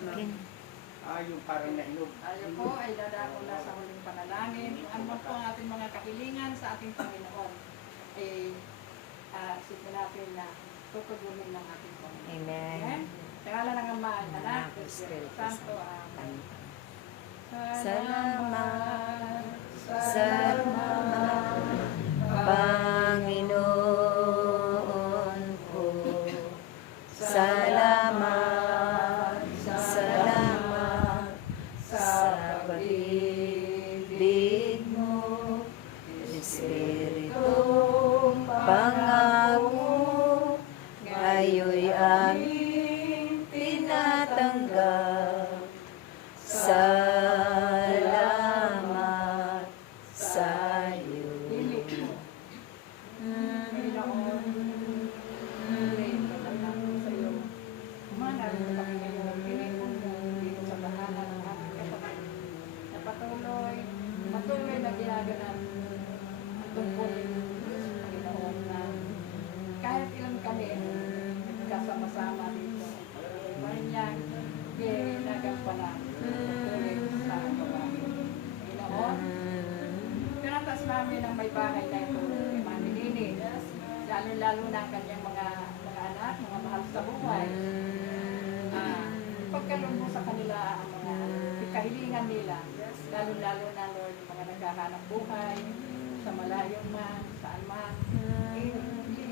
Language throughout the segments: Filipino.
Kin. Yung parang nainog. Tayo po ay dadako na sa huling panalangin. Ano po ang ating mga kahilingan sa ating Panginoon? Sige natin na tutugunin ng ating Panginoon. Amen. Sa ngalan ng Ama, Anak, at Espiritu Santo. Amen. Salamat, salamat, Panginoon ko. Salamat, salamat sa pag-ibig mo, Espiritong pangako, ngayon'y aming tinatanggap. Salamat sa iyo. Panginoon, pray ko na lang sa iyo. Umanar sa Panginoon, pinipon mo dito sa tahanan ng aming kapatid na patuloy na ginaganan ang tungkulin sa Panginoon na kahit ilan kami kasama-sama dito, Marinyang ginagampanan ang tungkulin sa babae. Panginoon, pinatas namin ang may bahay na ito kay Mami Nini, lalo-lalo na ang kanyang mga anak, mga mahal sa buhay. Pagkaloob mo sa kanila ang mga kahilingan nila, lalo-lalo na Lord, mga naghahanap buhay, sa malayong man, saan man,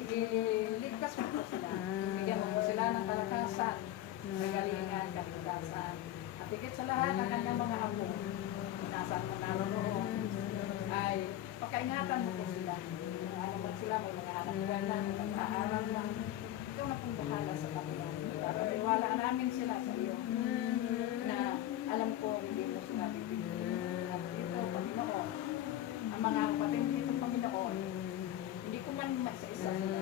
iligtas mo po sila. Bigyan mo po sila ng kalakasan, kagalingan, kaligtasan. At higit sa lahat, ang kanyang mga apo, nasaan mo naroon, ay pagkaingatan mo po sila. Ano man sila, may mga anak buwan na, may mag-aaral lang. Ikaw na pong bahala sa kanila. Pagkatiwalaan namin sila sa iyo na alam ko hindi mo sila bibigyan. At ito, Panginoon, ang mga kapatid dito, Panginoon, hindi ko man sa isa sila.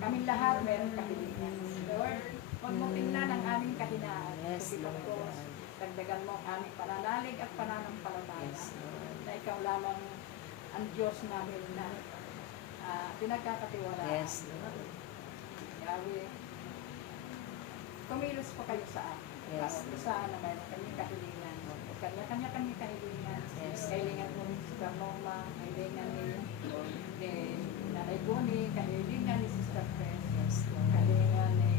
Kaming lahat meron kahilingan. Lord, huwag mo tingnan ang aming kahinaan. Yes, Lord. Dagdagan mo ang aming pananalig at pananampalataya. Na ikaw lamang ang Diyos namin na pinagkakatiwala. Yes, Lord. Yahweh, kumilos pa kayo sa akin. Yes. Para isa na mayroon kanyang kahilingan. Kanya-kanya kami kahilingan. Yes. Kahilingan mo ni Sister Norma, kahilingan ni Nanay Bonnie, kahilingan ni Sister Pres, Yes, Lord. kahilingan ni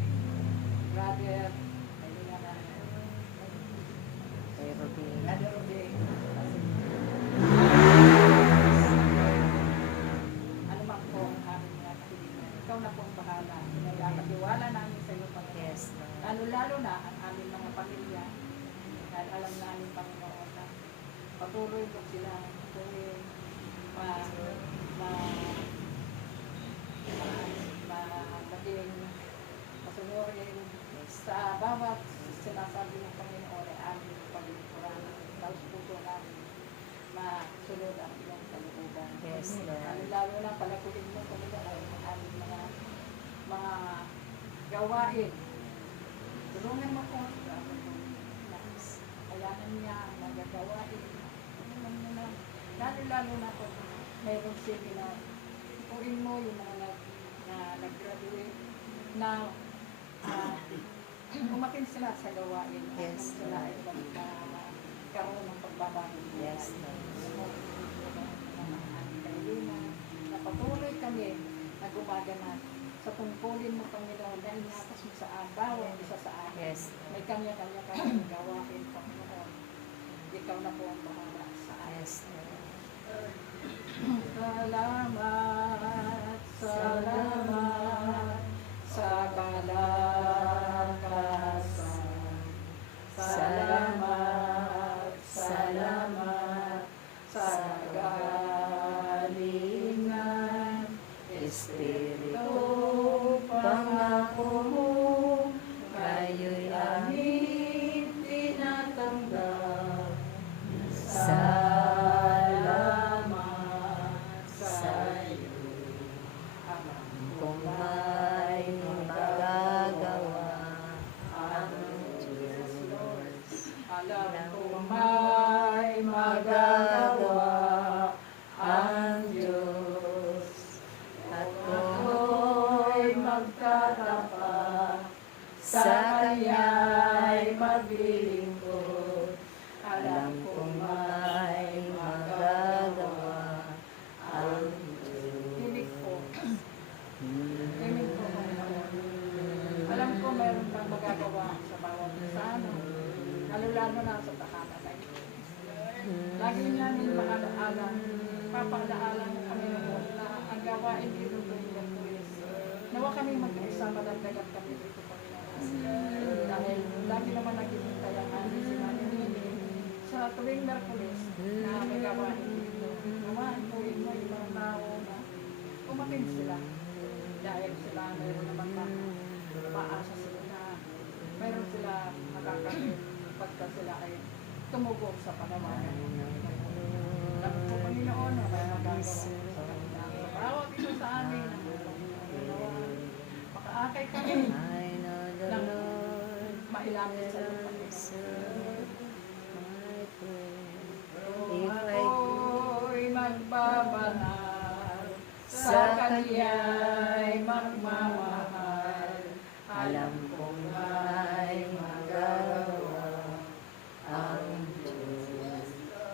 Brother, kahilingan na Kay Robin. Brother Rodé. Ano man po ang aming mga kahilingan. Ikaw na po ang bahala. Pinagkakatiwala namin sa iyo, Panginoon. Yes, Lord. Lalo-lalo na ang aming mga pamilya. Dahil alam namin, Panginoon, na patuloy po sila maging masunurin sa bawat sinasabi ng Panginoon ay aming paglingkuran. Tapos puso namin masunod ang iyong kalooban. Yes, Lord. Lalo na palakuin mo, Panginoon, ang aming mga gawain. Tulungan mo po sa kayanan niya ang magagawain. Tulungan mo na. Lalo na po, mayroong seminar. Ipuin mo yung mga nag-graduate na umatin sila sa gawain. Yes. Sila ay magkaroon ng pagbabago. Yes, Lord. Na patuloy kami na gumagana sa tungkulin mo, Panginoon, na inatas mo sa bawat isa sa amin. Yes. May kanya-kanya kami gawain, Panginoon. Ikaw na po ang bahala sa amin. Yes, Lord. Salamat, salamat sa kalakasan. Salamat, salamat sa galingan. Espiritu, pangako mo, ngayon'y aming tinatanggap. Salamat sa iyo. Amen. piling ko. Alam kong may magagawa ang Diyos. Tinig ko. Tinig ko, Panginoon. Alam ko meron kang magagawa sa bawat isa, no? Lalo-lalo na sa tahanan na ito. Lagi namin maalaala, papaalaala mo kami noon na ang gawain dito tuwing Merkulis. Nawa kami mag-isa, madagdagan kami dito, Panginoon. Dahil lagi naman naghihintay ang aming si Mami Nini sa tuwing Merkulis na may gawain dito. Nawa, tuwing mo yung mga tao na umating sila. Dahil sila mayroon naman na umaasa sila na mayroon sila makakalit pagka sila ay tumugong sa panawagan. Alam ko, Panginoon, na may magagawa sa kanila. Bawat isa sa amin, makaakay kami ng mailapit sa iyo, Panginoon. Ako'y magbabanal, sa Kanya'y magmamahal. Alam kong may magagawa ang Diyos.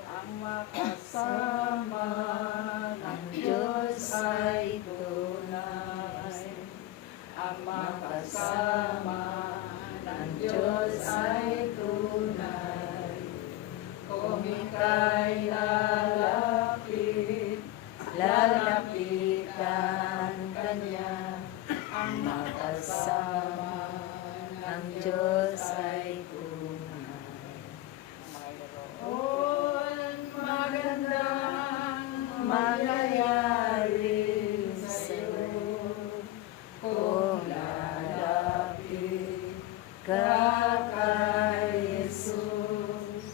Ang makasama ng Diyos ay tunay. Ang makasama ng Diyos ay tunay. Kung ika'y lalapit, lalapitan Kanya. Ang makasama ng Diyos ay tunay. Mayroon magandang mangyayari sa'yo kung lalapit ka kay Jesus.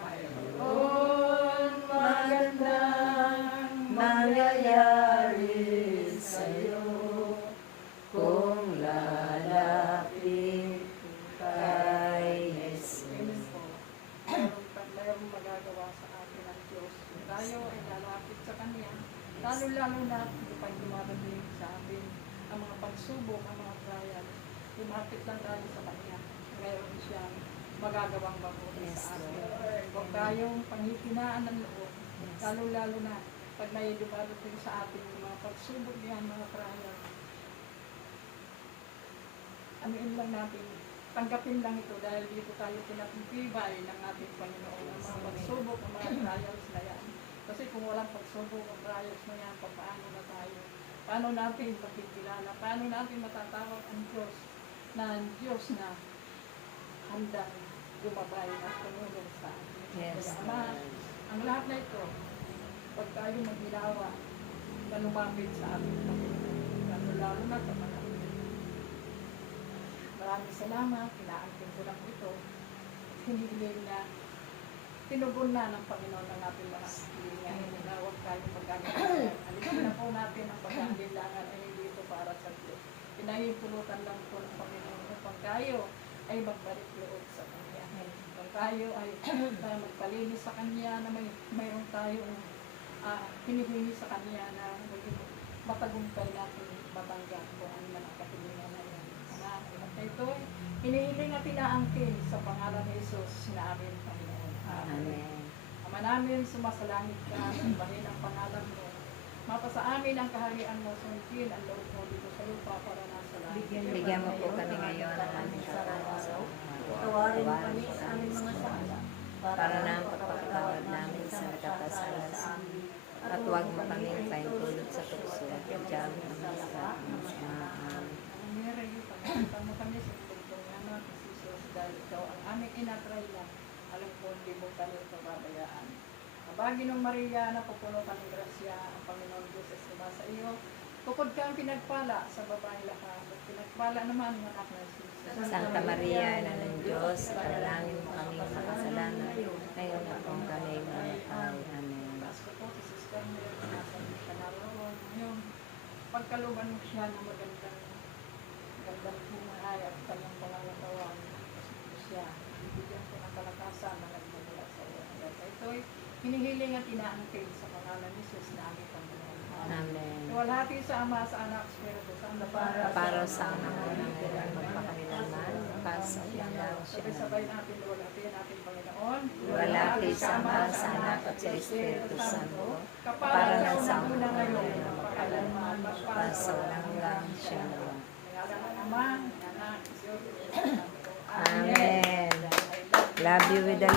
Mayroon magandang mangyayari sa'yo kung lalapit kay Jesus. Mayroong magagawa sa atin ang Diyos. Tayo ay lalapit sa Kanya. Lalo-lalo na kapag dumarating sa atin ang mga pagsubok, ang mga trial. Lumapit lang tayo sa Kanya. Mayroon siyang magagawang mabuti sa atin. Huwag tayong panghihinaan ng loob. Lalo-lalo na pag may dumarating sa atin yung mga pagsubok niyan, mga trial. Anuin lang natin, tanggapin lang ito dahil dito tayo pinatitibay ng ating Panginoon ang mga pagsubok, ang mga trials na yan. Kasi kung walang pagsubok, ang trials na yan, paano na tayo? Paano natin makikilala? Paano natin matatawag ang Diyos na handang gumabay at tumulong sa atin? Yes. Kaya Ama, ang lahat na ito, pag tayo maghilawa na lumapit sa ating Panginoon, lalo na sa mga maraming salamat, kinaangkin ko lang ito. Hinihiling na tinugon na ng Panginoon ang ating mga hilingan na huwag tayong magagawa. Alisin na po natin ang pag-aalinlangan ay hindi ito para sa Diyos. Pinahihintulutan lang po ng Panginoon upang tayo ay magbalik loob sa Kanya. Upang tayo ay magpalinis sa Kanya na mayroon tayong hinihingi sa Kanya na matagumpay natin matanggap kung ano man ang kahilingan na yan. At ito, hinihiling at inaangkin sa pangalan ni Jesus na aming Panginoon. Amen. Ama namin, sumasalangit ka, sambahin ang pangalan mo. Mapasa amin ang kaharian mo, sundin ang loob mo dito sa lupa para nasa langit. Bigyan mo po kami ngayon ng aming kakasaw. Tawarin mo kami sa aming mga sala Para na ang pagpapatawad namin sa nagkakasala sa amin. At huwag mo kami paintulot sa tukso. Diyan ang sa amin. Pagkakas mo kami sa tugtong anak ni Jesus dahil ikaw ang aming inatraya. Alam ko, hindi mo kami pababayaan. Abagi ng Maria na pupuno ka ng grasya, ang Panginoon Diyos ay sumasa iyo. Bukod kang pinagpala sa babae lahat, at pinagpala naman ng anak na Jesus. Santa Maria, Ina ng Diyos, panalangin mo kami makasalanan. Ngayon at kung kami mamatay. Amen. Taas ko po si Sister Mary, nasa ka naroon. Ngayon, pagkaluban mo siya ng magandang buhay at kanyang pangangatawan siya. Bibigyan ko ng kalakasan na nagmumula sa iyo. At ito'y hinihiling at inaangkin sa pangalan ni Jesus na aming Panginoon. Amen. Iwalhati sa Ama, sa Anak, sa Espiritu Santo, Para sa anak ko na ngayon, magpakailanman. makapasok man lang siya. Sabay natin, luwalhatiin natin, Panginoon. Luwalhati sa Ama, sa Anak at sa Espiritu Santo, Para para sa sa una una ngayon, ngayon, magpakailanman, magpasawalang lang siya. Ngalan ng Ama, ng Anak, Diyos. Amen. Love you with the